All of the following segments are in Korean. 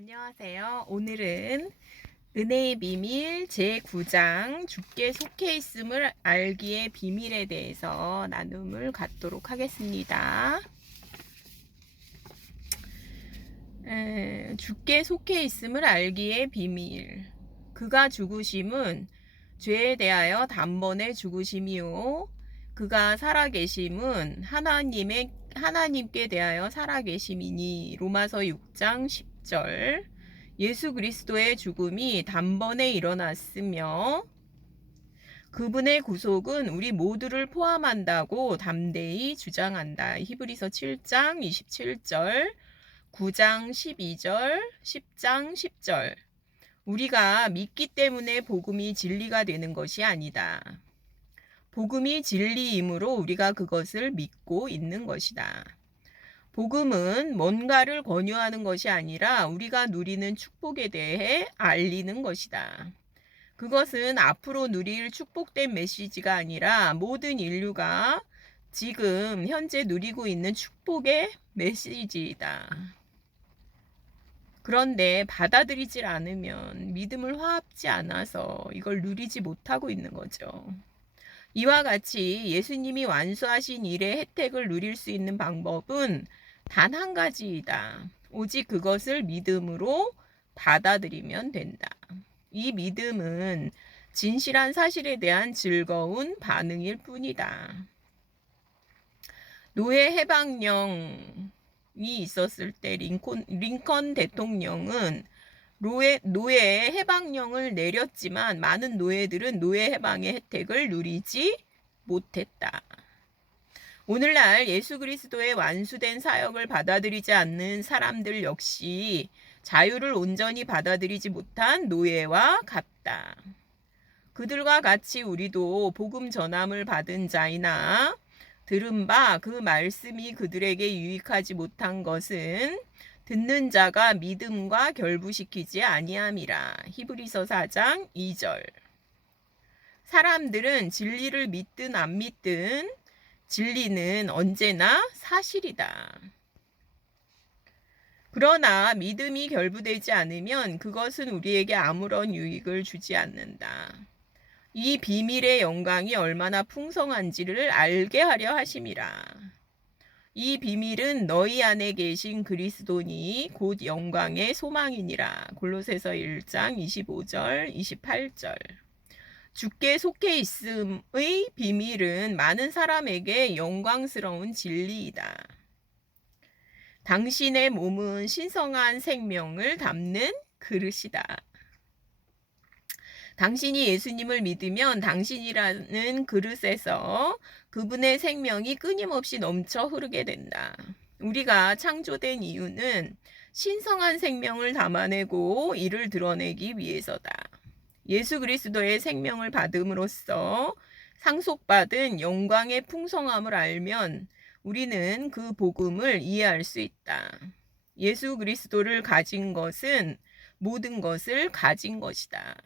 안녕하세요. 오늘은 은혜의 비밀 제9장 주께 속해 있음을 알기의 비밀에 대해서 나눔을 갖도록 하겠습니다. 주께 속해 있음을 알기의 비밀. 그가 죽으심은 죄에 대하여 단번에 죽으심이요 그가 살아계심은 하나님께 대하여 살아계심이니. 로마서 6장 10절. 예수 그리스도의 죽음이 단번에 일어났으며 그분의 구속은 우리 모두를 포함한다고 담대히 주장한다. 히브리서 7장 27절, 9장 12절, 10장 10절. 우리가 믿기 때문에 복음이 진리가 되는 것이 아니다. 복음이 진리이므로 우리가 그것을 믿고 있는 것이다. 복음은 뭔가를 권유하는 것이 아니라 우리가 누리는 축복에 대해 알리는 것이다. 그것은 앞으로 누릴 축복된 메시지가 아니라 모든 인류가 지금 현재 누리고 있는 축복의 메시지이다. 그런데 받아들이질 않으면 믿음을 화합지 않아서 이걸 누리지 못하고 있는 거죠. 이와 같이 예수님이 완수하신 일의 혜택을 누릴 수 있는 방법은 단 한 가지이다. 오직 그것을 믿음으로 받아들이면 된다. 이 믿음은 진실한 사실에 대한 즐거운 반응일 뿐이다. 노예 해방령이 있었을 때 링컨 대통령은 노예 해방령을 내렸지만 많은 노예들은 노예 해방의 혜택을 누리지 못했다. 오늘날 예수 그리스도의 완수된 사역을 받아들이지 않는 사람들 역시 자유를 온전히 받아들이지 못한 노예와 같다. 그들과 같이 우리도 복음 전함을 받은 자이나 들은 바 그 말씀이 그들에게 유익하지 못한 것은 듣는 자가 믿음과 결부시키지 아니함이라. 히브리서 4장 2절. 사람들은 진리를 믿든 안 믿든 진리는 언제나 사실이다. 그러나 믿음이 결부되지 않으면 그것은 우리에게 아무런 유익을 주지 않는다. 이 비밀의 영광이 얼마나 풍성한지를 알게 하려 하심이라. 이 비밀은 너희 안에 계신 그리스도니 곧 영광의 소망이니라. 골로새서 1장 25절 28절. 주께 속해 있음의 비밀은 많은 사람에게 영광스러운 진리이다. 당신의 몸은 신성한 생명을 담는 그릇이다. 당신이 예수님을 믿으면 당신이라는 그릇에서 그분의 생명이 끊임없이 넘쳐 흐르게 된다. 우리가 창조된 이유는 신성한 생명을 담아내고 이를 드러내기 위해서다. 예수 그리스도의 생명을 받음으로써 상속받은 영광의 풍성함을 알면 우리는 그 복음을 이해할 수 있다. 예수 그리스도를 가진 것은 모든 것을 가진 것이다.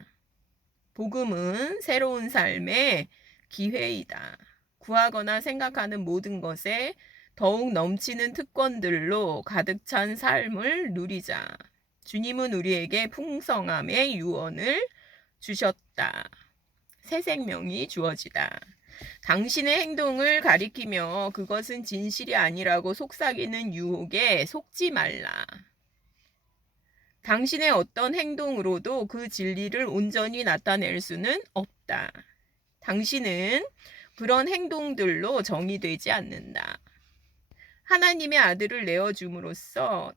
복음은 새로운 삶의 기회이다. 구하거나 생각하는 모든 것에 더욱 넘치는 특권들로 가득 찬 삶을 누리자. 주님은 우리에게 풍성함의 유언을 주셨다. 새 생명이 주어지다. 당신의 행동을 가리키며 그것은 진실이 아니라고 속삭이는 유혹에 속지 말라. 당신의 어떤 행동으로도 그 진리를 온전히 나타낼 수는 없다. 당신은 그런 행동들로 정의되지 않는다. 하나님의 아들을 내어줌으로써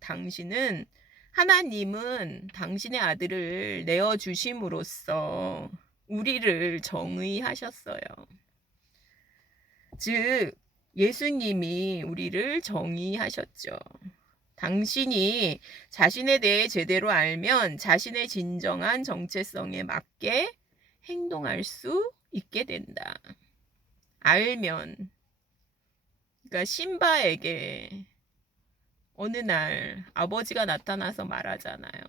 하나님은 당신의 아들을 내어주심으로써 우리를 정의하셨어요. 즉, 예수님이 우리를 정의하셨죠. 당신이 자신에 대해 제대로 알면 자신의 진정한 정체성에 맞게 행동할 수 있게 된다. 알면, 그러니까 심바에게 어느 날 아버지가 나타나서 말하잖아요.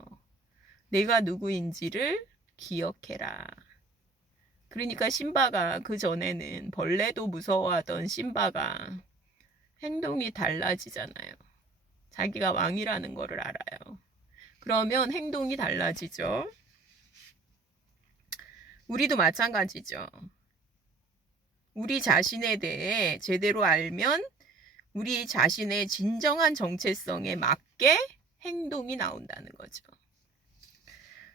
내가 누구인지를 기억해라. 그러니까 심바가 그 전에는 벌레도 무서워하던 심바가 행동이 달라지잖아요. 자기가 왕이라는 거를 알아요. 그러면 행동이 달라지죠. 우리도 마찬가지죠. 우리 자신에 대해 제대로 알면 우리 자신의 진정한 정체성에 맞게 행동이 나온다는 거죠.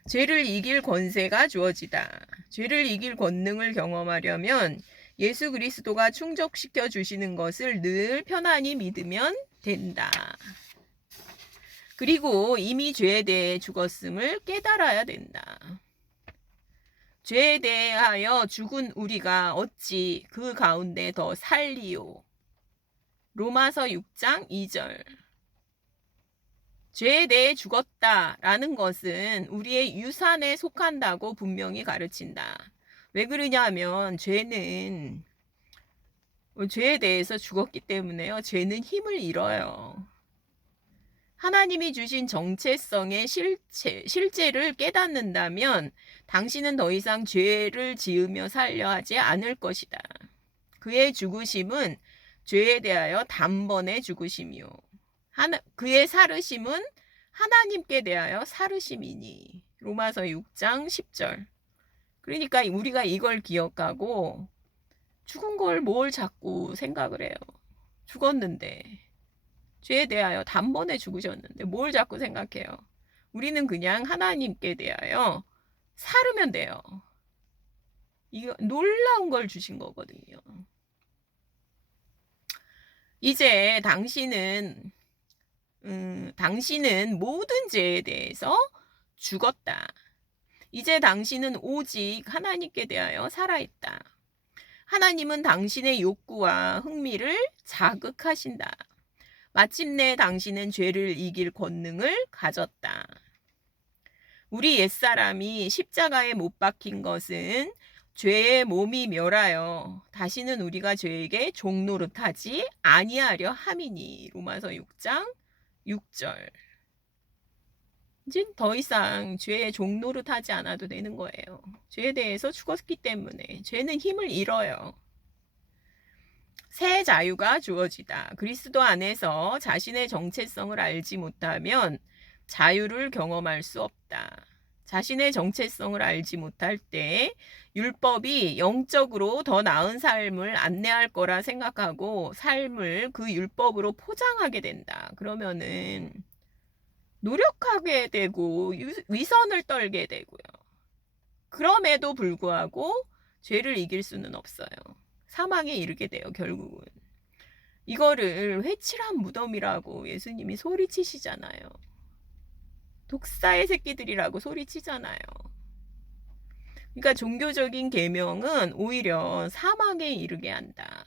죄를 이길 권세가 주어지다. 죄를 이길 권능을 경험하려면 예수 그리스도가 충족시켜 주시는 것을 늘 편안히 믿으면 된다. 그리고 이미 죄에 대해 죽었음을 깨달아야 된다. 죄에 대하여 죽은 우리가 어찌 그 가운데 더 살리요. 로마서 6장 2절. 죄에 대해 죽었다라는 것은 우리의 유산에 속한다고 분명히 가르친다. 왜 그러냐면 죄는 죄에 대해서 죽었기 때문에요. 죄는 힘을 잃어요. 하나님이 주신 정체성의 실제를 깨닫는다면 당신은 더 이상 죄를 지으며 살려 하지 않을 것이다. 그의 죽으심은 죄에 대하여 단번에 죽으심이요. 그의 살으심은 하나님께 대하여 살으심이니. 로마서 6장 10절. 그러니까 우리가 이걸 기억하고 죽은 걸 뭘 자꾸 생각을 해요. 죽었는데. 죄에 대하여 단번에 죽으셨는데 뭘 자꾸 생각해요. 우리는 그냥 하나님께 대하여 살으면 돼요. 이거 놀라운 걸 주신 거거든요. 이제 당신은 모든 죄에 대해서 죽었다. 이제 당신은 오직 하나님께 대하여 살아있다. 하나님은 당신의 욕구와 흥미를 자극하신다. 마침내 당신은 죄를 이길 권능을 가졌다. 우리 옛사람이 십자가에 못 박힌 것은 죄의 몸이 멸하여 다시는 우리가 죄에게 종노릇하지 아니하려 함이니. 로마서 6장 6절. 이제 더 이상 죄의 종노릇하지 않아도 되는 거예요. 죄에 대해서 죽었기 때문에 죄는 힘을 잃어요. 새 자유가 주어지다. 그리스도 안에서 자신의 정체성을 알지 못하면 자유를 경험할 수 없다. 자신의 정체성을 알지 못할 때 율법이 영적으로 더 나은 삶을 안내할 거라 생각하고 삶을 그 율법으로 포장하게 된다. 그러면은 노력하게 되고 위선을 떨게 되고요. 그럼에도 불구하고 죄를 이길 수는 없어요. 사망에 이르게 돼요, 결국은. 이거를 회칠한 무덤이라고 예수님이 소리치시잖아요. 독사의 새끼들이라고 소리치잖아요. 그러니까 종교적인 계명은 오히려 사망에 이르게 한다.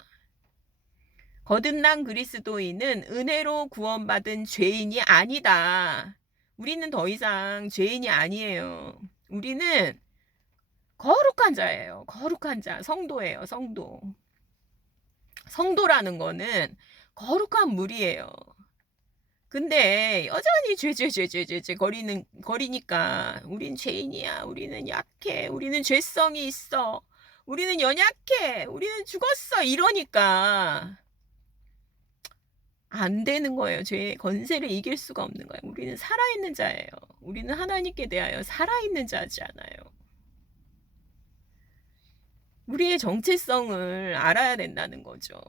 거듭난 그리스도인은 은혜로 구원받은 죄인이 아니다. 우리는 더 이상 죄인이 아니에요. 우리는 거룩한 자예요. 거룩한 자, 성도예요. 성도. 성도라는 거는 거룩한 물이에요. 근데 여전히 죄 거리니까 우린 죄인이야. 우리는 약해. 우리는 죄성이 있어. 우리는 연약해. 우리는 죽었어. 이러니까 안 되는 거예요. 죄의 권세를 이길 수가 없는 거예요. 우리는 살아있는 자예요. 우리는 하나님께 대하여 살아있는 자잖아요. 우리의 정체성을 알아야 된다는 거죠.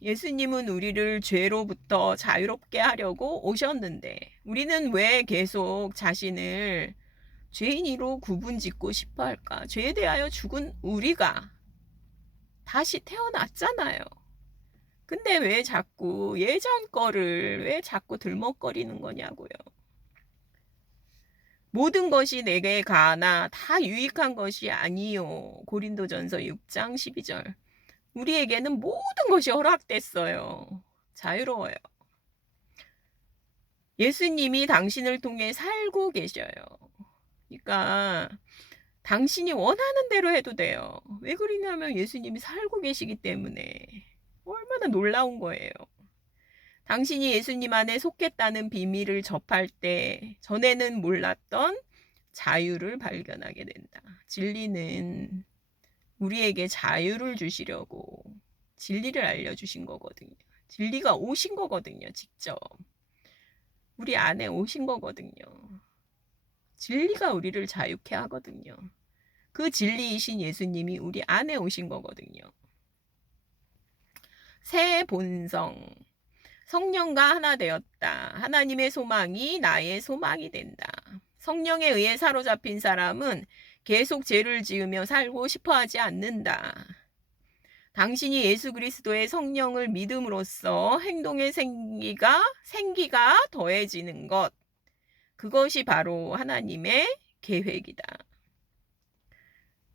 예수님은 우리를 죄로부터 자유롭게 하려고 오셨는데 우리는 왜 계속 자신을 죄인으로 구분짓고 싶어 할까? 죄에 대하여 죽은 우리가 다시 태어났잖아요. 근데 왜 자꾸 예전 거를 왜 자꾸 들먹거리는 거냐고요. 모든 것이 내게 가나 다 유익한 것이 아니요. 고린도전서 6장 12절. 우리에게는 모든 것이 허락됐어요. 자유로워요. 예수님이 당신을 통해 살고 계셔요. 그러니까 당신이 원하는 대로 해도 돼요. 왜 그러냐면 예수님이 살고 계시기 때문에. 얼마나 놀라운 거예요. 당신이 예수님 안에 속했다는 비밀을 접할 때 전에는 몰랐던 자유를 발견하게 된다. 진리는 우리에게 자유를 주시려고 진리를 알려주신 거거든요. 진리가 오신 거거든요. 직접. 우리 안에 오신 거거든요. 진리가 우리를 자유케 하거든요. 그 진리이신 예수님이 우리 안에 오신 거거든요. 새 본성. 성령과 하나 되었다. 하나님의 소망이 나의 소망이 된다. 성령에 의해 사로잡힌 사람은 계속 죄를 지으며 살고 싶어 하지 않는다. 당신이 예수 그리스도의 성령을 믿음으로써 행동의 생기가 더해지는 것. 그것이 바로 하나님의 계획이다.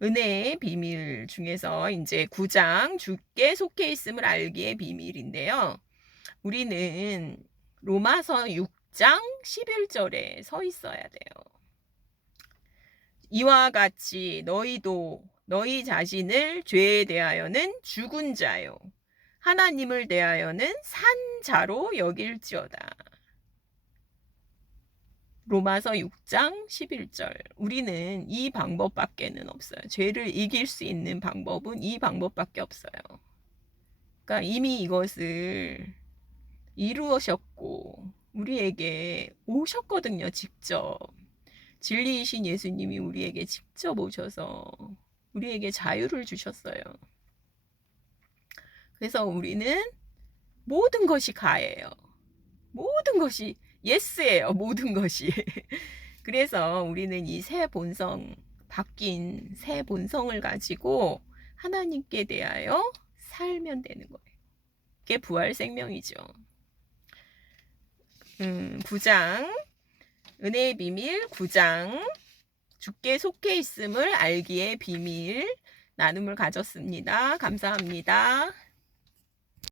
은혜의 비밀 중에서 이제 9장 주께 속해 있음을 알기의 비밀인데요. 우리는 로마서 6장 11절에 서 있어야 돼요. 이와 같이 너희도 너희 자신을 죄에 대하여는 죽은 자요 하나님을 대하여는 산 자로 여길지어다. 로마서 6장 11절. 우리는 이 방법밖에는 없어요. 죄를 이길 수 있는 방법은 이 방법밖에 없어요. 그러니까 이미 이것을 이루셨고 우리에게 오셨거든요. 직접. 진리이신 예수님이 우리에게 직접 오셔서 우리에게 자유를 주셨어요. 그래서 우리는 모든 것이 가예요. 모든 것이 예스예요. 모든 것이. 그래서 우리는 이 새 본성, 바뀐 새 본성을 가지고 하나님께 대하여 살면 되는 거예요. 그게 부활 생명이죠. 9장 은혜의 비밀 9장 주께 속해 있음을 알기의 비밀 나눔을 가졌습니다. 감사합니다.